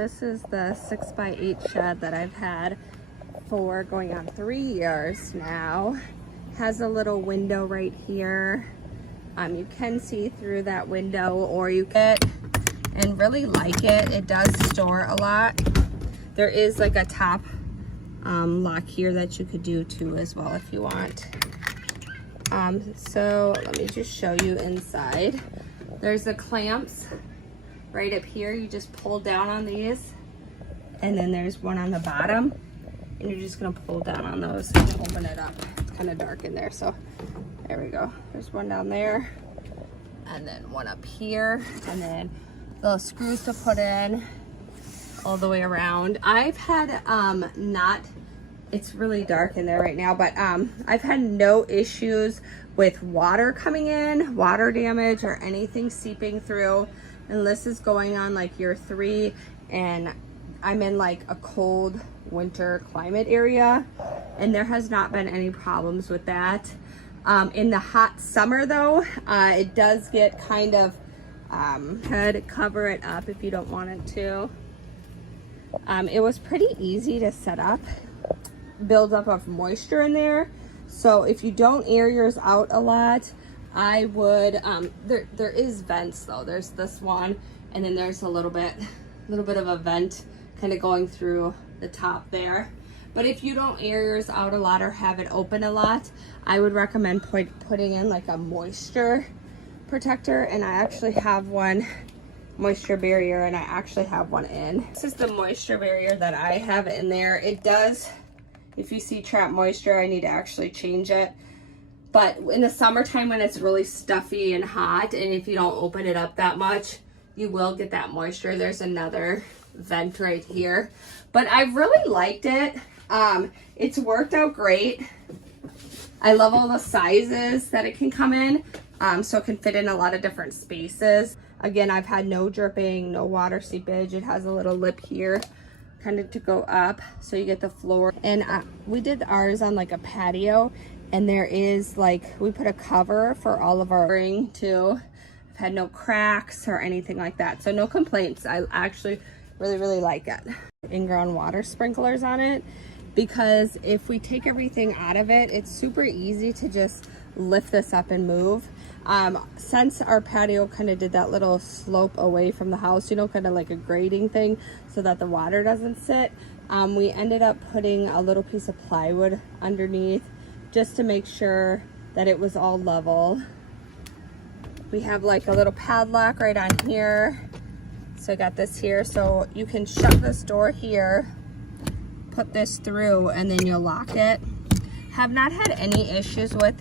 this is the 6x8 shed that I've had for going on 3 years now. Has a little window right here. You can see through that window, or you can, and really like it. It does store a lot. There is like a top lock here that you could do too as well if you want. So let me just show you inside. There's the clamps right up here. You just pull down on these, and then there's one on the bottom, and you're just gonna pull down on those and open it up. It's kind of dark in there, so there we go. There's one down there, and then one up here, and then little screws to put in all the way around. I've had it's really dark in there right now, but I've had no issues with water coming in, water damage, or anything seeping through. And this is going on like year 3, and I'm in like a cold winter climate area, and there has not been any problems with that. In the hot summer though, it does get kind of, cover it up if you don't want it to. It was pretty easy to set up. Buildup of moisture in there, so if you don't air yours out a lot, I would there is vents though. There's this one, and then there's a little bit of a vent kind of going through the top there. But if you don't air yours out a lot or have it open a lot, I would recommend putting in like a moisture protector, and I actually have one, moisture barrier, and I actually have one in. This is the moisture barrier that I have in there. It does, if you see trap moisture, I need to actually change it. But in the summertime when it's really stuffy and hot, and if you don't open it up that much, you will get that moisture. There's another vent right here. But I really liked it. It's worked out great. I love all the sizes that it can come in. So it can fit in a lot of different spaces. Again, I've had no dripping, no water seepage. It has a little lip here kind of to go up so you get the floor. And we did ours on like a patio, and there is like, we put a cover for all of our ring too. I've had no cracks or anything like that, so no complaints. I actually really like it. In-ground water sprinklers on it, because if we take everything out of it, it's super easy to just lift this up and move. Since our patio kind of did that little slope away from the house, you know, kind of like a grading thing so that the water doesn't sit, we ended up putting a little piece of plywood underneath just to make sure that it was all level. We have like a little padlock right on here. So I got this here, so you can shut this door here, put this through, and then you'll lock it. Have not had any issues with it.